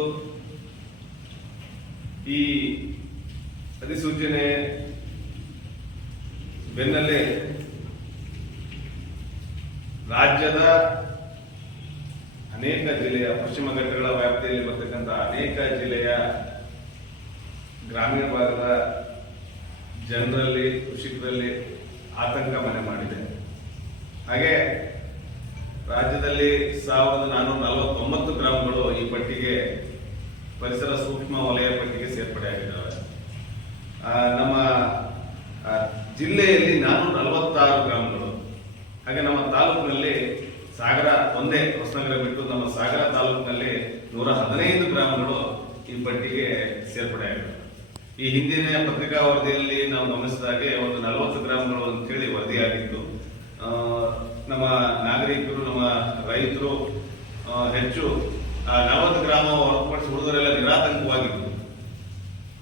ಇವತ್ತು ಈ ಅಧಿಸೂಚನೆ ಬೆನ್ನಲ್ಲೇ ರಾಜ್ಯದ ಅನೇಕ ಜಿಲ್ಲೆಯ ಪಶ್ಚಿಮ ಘಟ್ಟಗಳ ವ್ಯಾಪ್ತಿಯಲ್ಲಿ ಬರ್ತಕ್ಕಂಥ ಅನೇಕ ಜಿಲ್ಲೆಯ ಗ್ರಾಮೀಣ ಭಾಗದ ಜನರಲ್ಲಿ, ಕೃಷಿಕರಲ್ಲಿ ಆತಂಕ ಮನೆ ಮಾಡಿದೆ. ಹಾಗೆ ರಾಜ್ಯದಲ್ಲಿ 1449 ಗ್ರಾಮಗಳು ಈ ಪಟ್ಟಿಗೆ, ಪರಿಸರ ಸೂಕ್ಷ್ಮ ವಲಯ ಪಟ್ಟಿಗೆ ಸೇರ್ಪಡೆಯಾಗಿದ್ದಾವೆ. ನಮ್ಮ ಜಿಲ್ಲೆಯಲ್ಲಿ 446 ಗ್ರಾಮಗಳು. ಹಾಗೆ ನಮ್ಮ ತಾಲೂಕಿನಲ್ಲಿ ಸಾಗರ ಒಂದೇ, ಹೊಸನಗರ ಬಿಟ್ಟು ನಮ್ಮ ಸಾಗರ ತಾಲೂಕಿನಲ್ಲಿ 115 ಗ್ರಾಮಗಳು ಈ ಪಟ್ಟಿಗೆ ಸೇರ್ಪಡೆಯಾಗಿವೆ. ಈ ಹಿಂದಿನ ಪತ್ರಿಕಾ ವರದಿಯಲ್ಲಿ ನಾವು ಗಮನಿಸಿದಾಗೆ ಒಂದು 40 ಗ್ರಾಮಗಳು ಅಂತೇಳಿ ವರದಿಯಾಗಿತ್ತು. ನಮ್ಮ ನಾಗರಿಕರು, ನಮ್ಮ ರೈತರು ಹೆಚ್ಚು 40 ಗ್ರಾಮ ಹೊರತುಪಡಿಸಿ ಉಳಿದರೆಲ್ಲ ನಿರಾತಂಕವಾಗಿತ್ತು.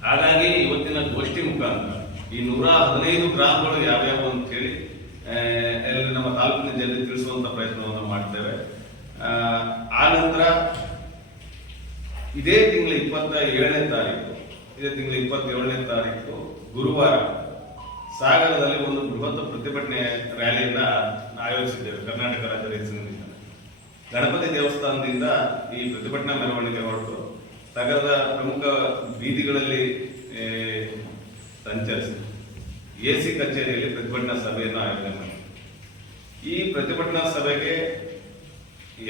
ಹಾಗಾಗಿ ಇವತ್ತಿನ ಗೋಷ್ಠಿ ಮುಖಾಂತರ ಈ 115 ಗ್ರಾಮಗಳು ಯಾವ್ಯಾವ ಅಂತ ಹೇಳಿ ಎಲ್ಲ ನಮ್ಮ ತಾಲೂಕಿನ ಜನರಿಗೆ ತಿಳಿಸುವಂತ ಪ್ರಯತ್ನವನ್ನು ಮಾಡ್ತೇವೆ. ಆ ನಂತರ ಇದೇ ತಿಂಗಳ 27ನೇ ತಾರೀಕು ಗುರುವಾರ ಸಾಗರದಲ್ಲಿ ಒಂದು ಬೃಹತ್ ಪ್ರತಿಭಟನೆ ರ್ಯಾಲಿಯನ್ನ ಆಯೋಜಿಸಿದ್ದೇವೆ. ಕರ್ನಾಟಕ ರಾಜ್ಯ ರೈತ ಸಂಘದಿಂದ ಗಣಪತಿ ದೇವಸ್ಥಾನದಿಂದ ಈ ಪ್ರತಿಭಟನಾ ಮೆರವಣಿಗೆ ಹೊರಟು ಸಾಗರದ ಪ್ರಮುಖ ಬೀದಿಗಳಲ್ಲಿ ಸಂಚರಿಸಿ AC ಕಚೇರಿಯಲ್ಲಿ ಪ್ರತಿಭಟನಾ ಸಭೆಯನ್ನು ಆಯೋಜನೆ ಮಾಡಿ, ಈ ಪ್ರತಿಭಟನಾ ಸಭೆಗೆ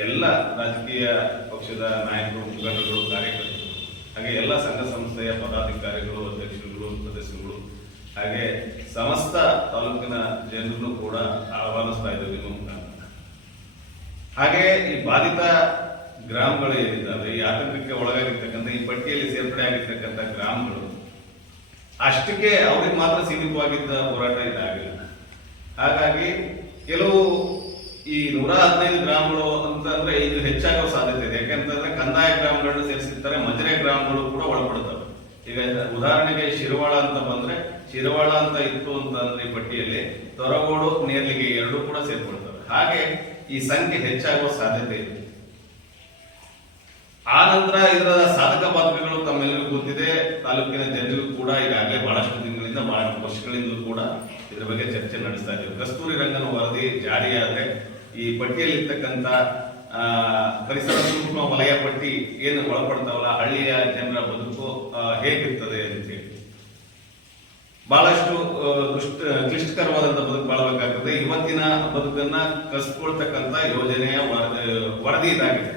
ಎಲ್ಲ ರಾಜಕೀಯ ಪಕ್ಷದ ನಾಯಕರು, ಮುಖಂಡರು, ಕಾರ್ಯಕರ್ತರು, ಹಾಗೆ ಎಲ್ಲ ಸಂಘ ಸಂಸ್ಥೆಯ ಪದಾಧಿಕಾರಿಗಳು, ಅಧ್ಯಕ್ಷರುಗಳು, ಸದಸ್ಯರುಗಳು, ಹಾಗೆ ಸಮಸ್ತ ತಾಲೂಕಿನ ಜನರನ್ನು ಕೂಡ ಆಹ್ವಾನಿಸ್ತಾ ಇದ್ದೇವೆ ಮುಖಾಂತರ. ಹಾಗೆ ಈ ಬಾಧಿತ ಗ್ರಾಮಗಳು ಏನಿದ್ದಾವೆ, ಈ ಆತಂಕಕ್ಕೆ ಒಳಗಾಗಿರ್ತಕ್ಕಂಥ, ಈ ಪಟ್ಟಿಯಲ್ಲಿ ಸೇರ್ಪಡೆ ಆಗಿರ್ತಕ್ಕಂಥ ಗ್ರಾಮಗಳು ಅಷ್ಟಕ್ಕೆ ಅವ್ರಿಗೆ ಮಾತ್ರ ಸೀಮಿತವಾಗಿದ್ದ ಹೋರಾಟ ಇದಾಗಿಲ್ಲ. ಹಾಗಾಗಿ ಕೆಲವು ಈ 115 ಗ್ರಾಮಗಳು ಅಂತಂದ್ರೆ ಇದು ಹೆಚ್ಚಾಗುವ ಸಾಧ್ಯತೆ ಇದೆ. ಯಾಕಂತಂದ್ರೆ ಕಂದಾಯ ಗ್ರಾಮಗಳನ್ನು ಸೇರಿಸಿರ್ತಾರೆ, ಮಜರೆ ಗ್ರಾಮಗಳು ಕೂಡ ಒಳಪಡುತ್ತವೆ. ಈಗ ಉದಾಹರಣೆಗೆ ಶಿರವಾಳ ಅಂತ ಬಂದ್ರೆ, ಶಿರವಾಳ ಅಂತ ಇತ್ತು ಅಂತಂದ್ರೆ ಈ ಪಟ್ಟಿಯಲ್ಲಿ ತೊರಗೋಡು, ನೇರ್ಲಿಗೆ ಎರಡೂ ಕೂಡ ಸೇರ್ಕೊಳ್ತವೆ. ಹಾಗೆ ಈ ಸಂಖ್ಯೆ ಹೆಚ್ಚಾಗುವ ಸಾಧ್ಯತೆ ಇದೆ. ಆ ನಂತರ ಇದರ ಸಾಧಕ ಬಾಧಕಗಳು ತಮ್ಮೆಲ್ಲರಿಗೂ ಗೊತ್ತಿದೆ. ತಾಲೂಕಿನ ಜನರಿಗೂ ಕೂಡ ಈಗಾಗಲೇ ಬಹಳಷ್ಟು ದಿನಗಳಿಂದ, ಬಹಳಷ್ಟು ವರ್ಷಗಳಿಂದಲೂ ಕೂಡ ಇದರ ಬಗ್ಗೆ ಚರ್ಚೆ ನಡೆಸ್ತಾ ಇದ್ದೇವೆ. ಕಸ್ತೂರಿ ರಂಗನ ವರದಿ ಜಾರಿಯಾದ್ರೆ ಈ ಪಟ್ಟಿಯಲ್ಲಿರ್ತಕ್ಕಂಥ ಪರಿಸರ ಸೂಕ್ಷ್ಮ ವಲಯ ಪಟ್ಟಿ ಏನು ಒಳಪಡ್ತಾವಲ್ಲ, ಹಳ್ಳಿಯ ಜನರ ಬದುಕು ಹೇಗಿರ್ತದೆ ಅಂತೇಳಿ ಬಹಳಷ್ಟು ಕ್ಲಿಷ್ಟಕರವಾದಂತಹ ಬದುಕು ಬಾಳಬೇಕಾಗ್ತದೆ. ಇವತ್ತಿನ ಬದುಕನ್ನ ಕಸ್ಕೊಳ್ತಕ್ಕಂಥ ಯೋಜನೆಯ ವರದಿ ಇದಾಗಿದೆ.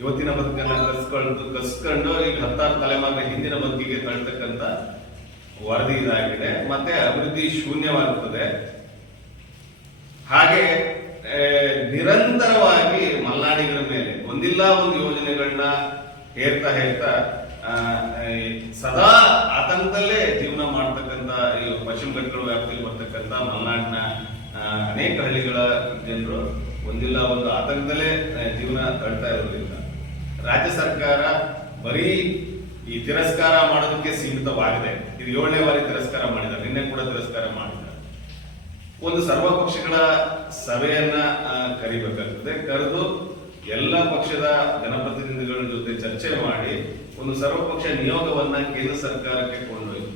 ಇವತ್ತಿನ ಬದುಕನ್ನ ಕಸ್ಕೊಂಡು ಈಗ 16 ತಲೆಮಾರಿನ ಹಿಂದಿನ ಬದುಕಿಗೆ ತಳ್ತಕ್ಕಂಥ ವರದಿ ಇದಾಗಿದೆ. ಮತ್ತೆ ಅಭಿವೃದ್ಧಿ ಶೂನ್ಯವಾಗುತ್ತದೆ. ಹಾಗೆ ನಿರಂತರವಾಗಿ ಮಲೆನಾಡಿಗರ ಮೇಲೆ ಒಂದಿಲ್ಲ ಒಂದು ಯೋಜನೆಗಳನ್ನ ಹೇರ್ತಾ ಸದಾ ಆತಂಕದಲ್ಲೇ ಜೀವನ ಮಾಡ್ತಕ್ಕಂಥ ಈ ಪಶ್ಚಿಮ ಘಟ್ಟಗಳ ವ್ಯಾಪ್ತಿಯಲ್ಲಿ ಬರ್ತಕ್ಕಂಥ ಮಲೆನಾಡಿನ ಅನೇಕ ಹಳ್ಳಿಗಳ ಜನರು ಒಂದಿಲ್ಲ ಒಂದು ಆತಂಕದಲ್ಲೇ ಜೀವನ ತಳ್ತಾ ಇರೋದ್ರಿಂದ ರಾಜ್ಯ ಸರ್ಕಾರ ಬರೀ ಈ ತಿರಸ್ಕಾರ ಮಾಡೋದಕ್ಕೆ ಸೀಮಿತವಾಗಿದೆ. ಇದು 7ನೇ ಬಾರಿ ತಿರಸ್ಕಾರ ಮಾಡಿದ್ದಾರೆ, ನಿನ್ನೆ ಕೂಡ ತಿರಸ್ಕಾರ ಮಾಡಿದ್ದಾರೆ. ಒಂದು ಸರ್ವಪಕ್ಷಗಳ ಸಭೆಯನ್ನ ಕರಿಬೇಕಾಗ್ತದೆ. ಕರೆದು ಎಲ್ಲ ಪಕ್ಷದ ಜನಪ್ರತಿನಿಧಿಗಳ ಜೊತೆ ಚರ್ಚೆ ಮಾಡಿ ಒಂದು ಸರ್ವಪಕ್ಷ ನಿಯೋಗವನ್ನ ಕೇಂದ್ರ ಸರ್ಕಾರಕ್ಕೆ ಕೊಂಡೊಯ್ದು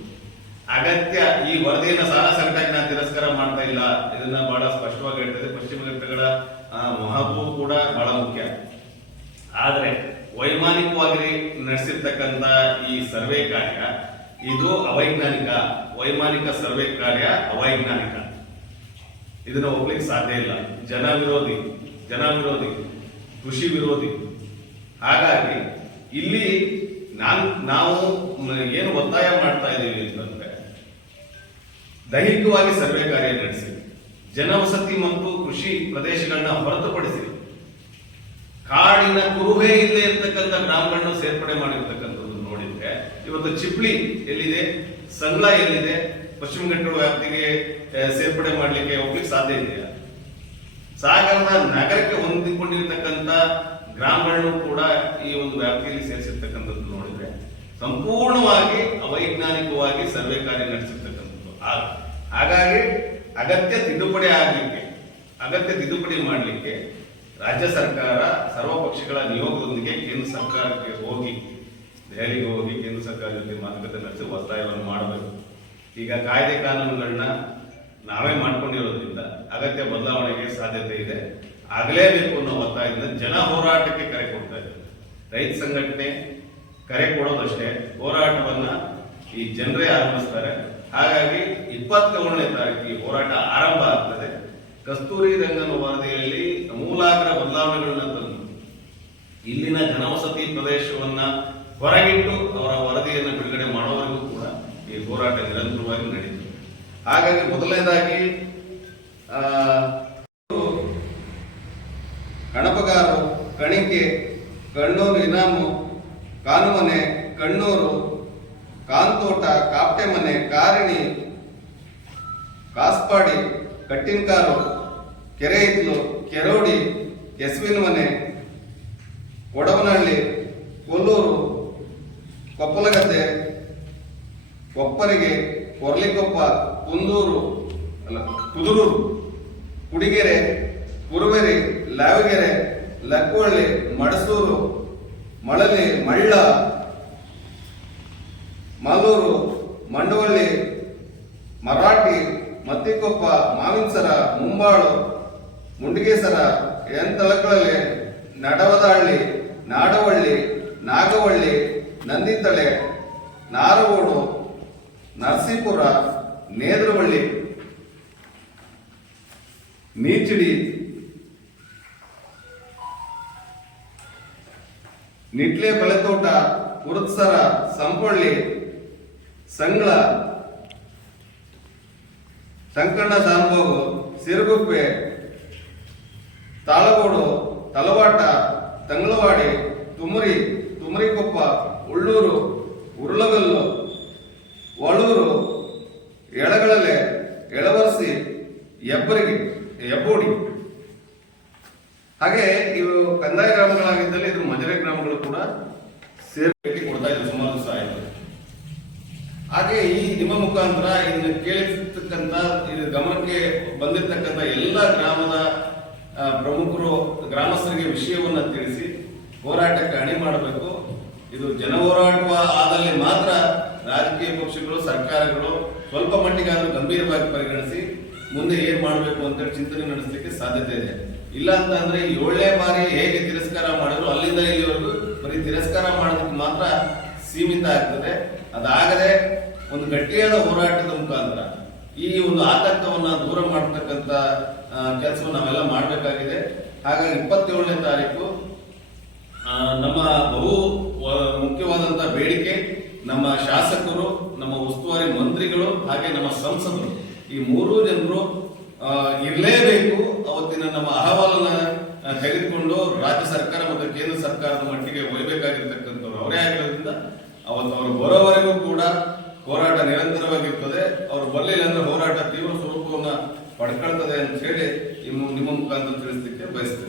ಅಗತ್ಯ ಈ ವರದಿಯನ್ನ ಸಾಲ ಸಂಕಟಾಗಿ ನಾನು ತಿರಸ್ಕಾರ ಮಾಡ್ತಾ ಇಲ್ಲ, ಇದನ್ನ ಬಹಳ ಸ್ಪಷ್ಟವಾಗಿ ಹೇಳ್ತದೆ. ಪಶ್ಚಿಮ ಘಟ್ಟಗಳ ಮಹತ್ವ ಕೂಡ ಬಹಳ ಮುಖ್ಯ. ಆದ್ರೆ ವೈಮಾನಿಕವಾಗಿ ನಡೆಸಿರ್ತಕ್ಕಂಥ ಈ ಸರ್ವೆ ಕಾರ್ಯ ಇದು ಅವೈಜ್ಞಾನಿಕ. ವೈಮಾನಿಕ ಸರ್ವೆ ಕಾರ್ಯ ಅವೈಜ್ಞಾನಿಕ, ಇದನ್ನು ಒಪ್ಲಿಕ್ಕೆ ಸಾಧ್ಯ ಇಲ್ಲ. ಜನ ವಿರೋಧಿ, ಕೃಷಿ ವಿರೋಧಿ. ಹಾಗಾಗಿ ಇಲ್ಲಿ ನಾವು ಏನು ಒತ್ತಾಯ ಮಾಡ್ತಾ ಇದ್ದೀವಿ ಅಂತಂದ್ರೆ, ದೈಹಿಕವಾಗಿ ಸರ್ವೆ ಕಾರ್ಯ ನಡೆಸಿ, ಜನವಸತಿ ಮತ್ತು ಕೃಷಿ ಪ್ರದೇಶಗಳನ್ನ ಹೊರತುಪಡಿಸಿ ಕಾಡಿನ ಕುರುಹೇ ಇಲ್ಲದೆ ಇರ್ತಕ್ಕಂಥ ಗ್ರಾಮಗಳನ್ನು ಸೇರ್ಪಡೆ ಮಾಡಿರ್ತಕ್ಕಂಥದ್ದು ನೋಡಿದ್ರೆ, ಇವತ್ತು ಚಿಪ್ಲಿ ಎಲ್ಲಿದೆ, ಸಂಗ್ಲ ಎಲ್ಲಿದೆ, ಪಶ್ಚಿಮ ಘಟ್ಟಗಳ ವ್ಯಾಪ್ತಿಗೆ ಸೇರ್ಪಡೆ ಮಾಡಲಿಕ್ಕೆ ಹೋಗ್ಲಿಕ್ಕೆ ಸಾಧ್ಯ ಇದೆಯಾ? ಸಾಗರದ ನಗರಕ್ಕೆ ಹೊಂದಿಕೊಂಡಿರ್ತಕ್ಕಂಥ ಗ್ರಾಮಗಳನ್ನು ಕೂಡ ಈ ಒಂದು ವ್ಯಾಪ್ತಿಯಲ್ಲಿ ಸೇರಿಸಿರ್ತಕ್ಕಂಥದ್ದು ನೋಡಿದ್ರೆ ಸಂಪೂರ್ಣವಾಗಿ ಅವೈಜ್ಞಾನಿಕವಾಗಿ ಸರ್ವೆ ಕಾರ್ಯ ನಡೆಸಿರ್ತಕ್ಕಂಥದ್ದು. ಹಾಗಾಗಿ ಅಗತ್ಯ ತಿದ್ದುಪಡಿ ಮಾಡಲಿಕ್ಕೆ ರಾಜ್ಯ ಸರ್ಕಾರ ಸರ್ವಪಕ್ಷಗಳ ನಿಯೋಗದೊಂದಿಗೆ ಕೇಂದ್ರ ಸರ್ಕಾರಕ್ಕೆ ಹೋಗಿ ದೆಹಲಿಗೆ ಹೋಗಿ ಕೇಂದ್ರ ಸರ್ಕಾರ ಜೊತೆ ಮಾತುಕತೆ ನಡೆಸಿ ಒತ್ತಾಯವನ್ನು ಮಾಡಬೇಕು. ಈಗ ಕಾಯ್ದೆ ಕಾನೂನುಗಳನ್ನ ನಾವೇ ಮಾಡ್ಕೊಂಡಿರೋದ್ರಿಂದ ಅಗತ್ಯ ಬದಲಾವಣೆಗೆ ಸಾಧ್ಯತೆ ಇದೆ, ಆಗಲೇಬೇಕು ಅನ್ನೋ ಒತ್ತಾಯದಿಂದ ಜನ ಹೋರಾಟಕ್ಕೆ ಕರೆ ಕೊಡ್ತಾ ಇದ್ದಾರೆ. ರೈತ ಸಂಘಟನೆ ಕರೆ ಕೊಡೋದಷ್ಟೇ, ಹೋರಾಟವನ್ನ ಈ ಜನರೇ ಆರಂಭಿಸ್ತಾರೆ. ಹಾಗಾಗಿ 27ನೇ ತಾರೀಕು ಈ ಹೋರಾಟ ಆರಂಭ ಆಗ್ತದೆ. ಕಸ್ತೂರಿ ರಂಗನ್ ವರದಿಯಲ್ಲಿ ಮೂಲಾಗ್ರ ಬದಲಾವಣೆಗಳನ್ನ ತಂದು ಇಲ್ಲಿನ ಜನವಸತಿ ಪ್ರದೇಶವನ್ನ ಹೊರಗಿಟ್ಟು ಅವರ ವರದಿಯನ್ನು ಬಿಡುಗಡೆ ಮಾಡೋವರೆಗೂ ಕೂಡ ಈ ಹೋರಾಟ ನಿರಂತರವಾಗಿ ನಡೀತದೆ. ಹಾಗಾಗಿ ಮೊದಲನೇದಾಗಿ ಕಣಪಗಾರು, ಕಣಿಕೆ, ಕಣ್ಣೂರು ಇನಾಮು, ಕಾನುಮನೆ, ಕಣ್ಣೂರು, ಕಾಂತೋಟ, ಕಾಪ್ಟೆಮನೆ, ಕಾರಿಣಿ, ಕಾಸ್ಪಾಡಿ, ಕಟ್ಟಿನ್ಕಾರು, ಕೆರೆ ಇತ್ಲು, ಕೆರೋಡಿ, ಕೆಸುವಿನ ಮನೆ, ಕೊಡವನಹಳ್ಳಿ, ಕೊಲ್ಲೂರು, ಕೊಪ್ಪಲಗದ್ದೆ, ಕೊಪ್ಪರಿಗೆ, ಕೊರ್ಲಿಕೊಪ್ಪ, ಕುದುರೂರು, ಕುಡಿಗೆರೆ, ಕುರುವೆರಿ, ಲಾವಿಗೆರೆ, ಲಕ್ಕವಳ್ಳಿ, ಮಡಸೂರು, ಮಳಲಿ, ಮಳ್ಳ, ಮಾಲೂರು, ಮಂಡವಳ್ಳಿ, ಮರಾಠಿ, ಮತ್ತಿಕೊಪ್ಪ, ಮಾವಿನಸರ, ಮುಂಬಾಳು, ಮುಂಡಿಗೆಸರ, ಎಂತಳಕಳಲೆ, ನಡವದಹಳ್ಳಿ, ನಾಡವಳ್ಳಿ, ನಾಗವಳ್ಳಿ, ನಂದಿತಳೆ, ನಾರಗೋಡು, ನರಸೀಪುರ, ನೇದ್ರವಳ್ಳಿ, ನೀಚಿಡಿ, ನಿಟ್ಲೆ ಬಳೆತೋಟ, ಕುರುತ್ಸರ, ಸಂಪೊಳ್ಳಿ, ಸಂಗ್ಳ, ಸಂಕಣ್ಣ ಸಾನುಭೋಗು, ಸಿರುಗುಪ್ಪೆ, ತಾಳಗೋಡು, ತಲವಾಟ, ತಂಗಳವಾಡಿ, ತುಮರಿಕೊಪ್ಪ, ಉಳ್ಳೂರು, ಉರುಳಗಲ್ಲು, ಒಳೂರು, ಎಳಗಳಲೆ, ಎಳವರ್ಸಿ, ಹೆಬ್ಬೋಡಿ. ಹಾಗೆ ಇವು ಕಂದಾಯ ಗ್ರಾಮಗಳಾಗಿದ್ದಲ್ಲಿ ಇದು ಮಜರೆ ಗ್ರಾಮಗಳು ಕೂಡ ಸೇರಿ ಕೊಡ್ತಾ ಇದ್ರು ಸುಮಾರು ದಿವಸ ಆಯ್ತು. ಹಾಗೆ ಈ ನಿಮ್ಮ ಮುಖಾಂತರ ಇದನ್ನು ಕೇಳಿರ್ತಕ್ಕಂಥ ಇದು ಗಮನಕ್ಕೆ ಬಂದಿರತಕ್ಕಂಥ ಎಲ್ಲ ಗ್ರಾಮದ ಪ್ರಮುಖರು ಗ್ರಾಮಸ್ಥರಿಗೆ ವಿಷಯವನ್ನ ತಿಳಿಸಿ ಹೋರಾಟಕ್ಕೆ ಅಣಿ ಮಾಡಬೇಕು. ಇದು ಜನ ಹೋರಾಟ ಆದಲ್ಲಿ ಮಾತ್ರ ರಾಜಕೀಯ ಪಕ್ಷಗಳು, ಸರ್ಕಾರಗಳು ಸ್ವಲ್ಪ ಮಟ್ಟಿಗಾದ್ರೂ ಗಂಭೀರವಾಗಿ ಪರಿಗಣಿಸಿ ಮುಂದೆ ಏನ್ ಮಾಡಬೇಕು ಅಂತ ಚಿಂತನೆ ನಡೆಸಲಿಕ್ಕೆ ಸಾಧ್ಯತೆ ಇದೆ. ಇಲ್ಲ ಅಂತ ಅಂದ್ರೆ 7ನೇ ಬಾರಿ ಹೇಗೆ ತಿರಸ್ಕಾರ ಮಾಡಿದ್ರು ಅಲ್ಲಿಂದ ಇಲ್ಲಿವರೆಗೂ ಬರೀ ತಿರಸ್ಕಾರ ಮಾಡೋದಕ್ಕೆ ಮಾತ್ರ ಸೀಮಿತ ಆಗ್ತದೆ. ಅದಾಗದೆ ಒಂದು ಗಟ್ಟಿಯಾದ ಹೋರಾಟದ ಮುಖಾಂತರ ಈ ಒಂದು ಆತಂಕವನ್ನ ದೂರ ಮಾಡತಕ್ಕಂತ ಕೆಲಸವನ್ನು ನಾವೆಲ್ಲ ಮಾಡಬೇಕಾಗಿದೆ. ಹಾಗಾಗಿ 27ನೇ ತಾರೀಕು ನಮ್ಮ ಬಹು ಮುಖ್ಯವಾದಂತ ಬೇಡಿಕೆ, ನಮ್ಮ ಶಾಸಕರು, ನಮ್ಮ ಉಸ್ತುವಾರಿ ಮಂತ್ರಿಗಳು ಹಾಗೆ ನಮ್ಮ ಸಂಸದರು ಈ 3 ಜನರು ಇರಲೇಬೇಕು. ಅವತ್ತಿನ ನಮ್ಮ ಅಹವಾಲನ್ನ ತೆಗೆದುಕೊಂಡು ರಾಜ್ಯ ಸರ್ಕಾರ ಮತ್ತು ಕೇಂದ್ರ ಸರ್ಕಾರದ ಮಟ್ಟಿಗೆ ಒಯ್ಯಬೇಕಾಗಿರ್ತಕ್ಕಂಥವ್ರು ಅವರೇ ಆಗಿರೋದ್ರಿಂದ ಅವತ್ತು ಅವರು ಬರೋವರೆಗೂ ಕೂಡ ಹೋರಾಟ ನಿರಂತರವಾಗಿರ್ತದೆ. ಅವರು ಬರಲಿಲ್ಲ ಅಂದ್ರೆ ಹೋರಾಟ ತೀವ್ರ ಸ್ವರೂಪವನ್ನ ಪಡ್ಕೊಳ್ತದೆ ಅಂತ ಹೇಳಿ ನಿಮ್ಮ ಮುಖಾಂತರ ತಿಳಿಸಲಿಕ್ಕೆ ಬಯಸ್ತೇನೆ.